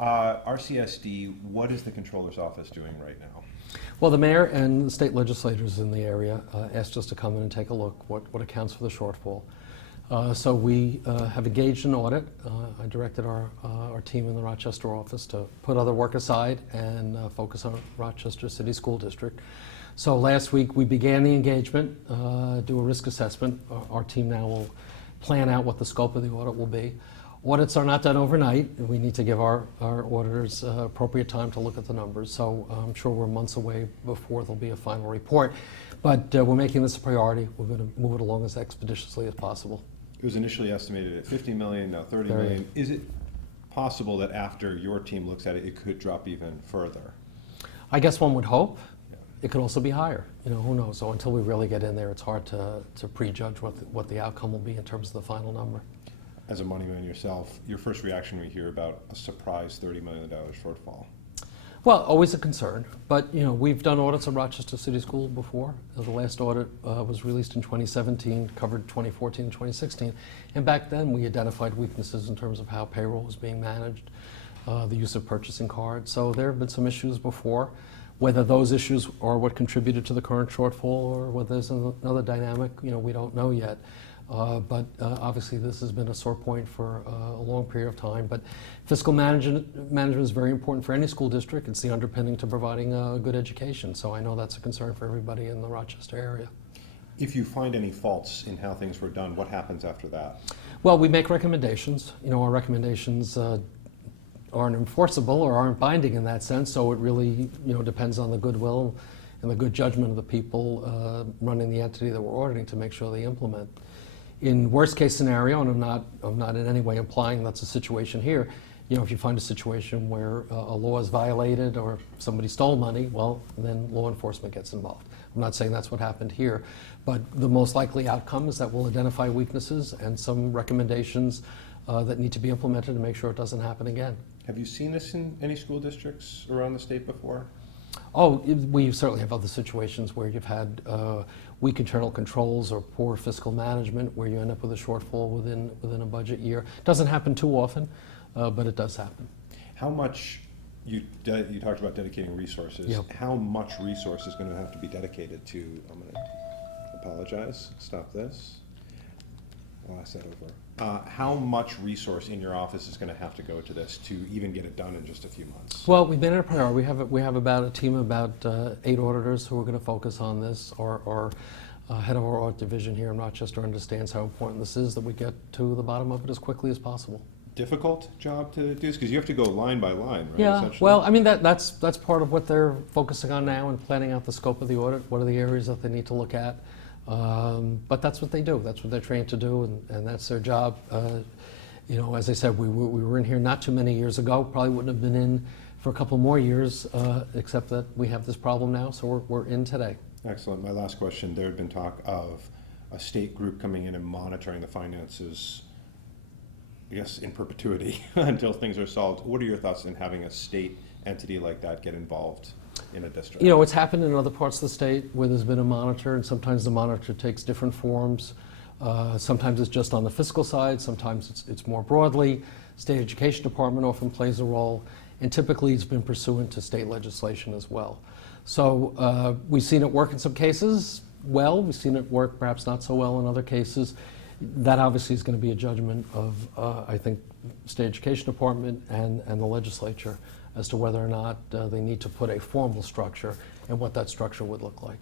RCSD, what is the Comptroller's office doing right now? Well, the mayor and the state legislators in the area asked us to come in and take a look what accounts for the shortfall. So we have engaged an audit. I directed our team in the Rochester office to put other work aside and focus on Rochester City School District. So last week we began the engagement, do a risk assessment. Our team now will plan out what the scope of the audit will be. Audits are not done overnight. We need to give our auditors appropriate time to look at the numbers. So I'm sure we're months away before there'll be a final report. But we're making this a priority. We're going to move it along as expeditiously as possible. It was initially estimated at 50 million, now 30 million. Is it possible that after your team looks at it, it could drop even further? I guess one would hope. It could also be higher. You know, who knows? So until we really get in there, it's hard to prejudge what the outcome will be in terms of the final number. As a money man yourself, your first reaction when you hear about a surprise $30 million shortfall? Well, always a concern, but you know, we've done audits at Rochester City School before. The last audit was released in 2017, covered 2014 and 2016, and back then we identified weaknesses in terms of how payroll was being managed, the use of purchasing cards. So there have been some issues before. Whether those issues are what contributed to the current shortfall or whether there's another dynamic, you know, we don't know yet. But obviously this has been a sore point for a long period of time. But fiscal management is very important for any school district. It's the underpinning to providing a good education. So I know that's a concern for everybody in the Rochester area. If you find any faults in how things were done, what happens after that? Well, we make recommendations. You know, our recommendations aren't enforceable or aren't binding in that sense. So it really, you know, depends on the goodwill and the good judgment of the people running the entity that we're auditing to make sure they implement. In worst case scenario, and I'm not in any way implying that's a situation here, you know, if you find a situation where a law is violated or somebody stole money, well, then law enforcement gets involved. I'm not saying that's what happened here, but the most likely outcome is that we'll identify weaknesses and some recommendations that need to be implemented to make sure it doesn't happen again. Have you seen this in any school districts around the state before? Oh, we certainly have other situations where you've had weak internal controls or poor fiscal management where you end up with a shortfall within a budget year. It doesn't happen too often, but it does happen. How much, you talked about dedicating resources. Yep. How much resource is going to have to be dedicated to, I'm going to apologize, stop this. I'll ask that over. How much resource in your office is going to have to go to this to even get it done in just a few months? Well, we've been in a priority. We have about a team of about 8 auditors who are going to focus on this. Our head of our audit division here in Rochester understands how important this is, that we get to the bottom of it as quickly as possible. Difficult job to do this because you have to go line by line, right? Yeah, well, I mean, that's part of what they're focusing on now and planning out the scope of the audit. What are the areas that they need to look at? But that's what they do. That's what they're trained to do, and that's their job. You know, as I said, we were in here not too many years ago. Probably wouldn't have been in for a couple more years, except that we have this problem now, so we're in today. Excellent. My last question, there had been talk of a state group coming in and monitoring the finances, I guess, in perpetuity until things are solved. What are your thoughts in having a state entity like that get involved in a district? You know, it's happened in other parts of the state where there's been a monitor, and sometimes the monitor takes different forms. Sometimes it's just on the fiscal side, sometimes it's more broadly. State Education Department often plays a role, and typically it's been pursuant to state legislation as well. So we've seen it work in some cases well, we've seen it work perhaps not so well in other cases. That obviously is going to be a judgment of, I think, State Education Department and the legislature as to whether or not they need to put a formal structure and what that structure would look like.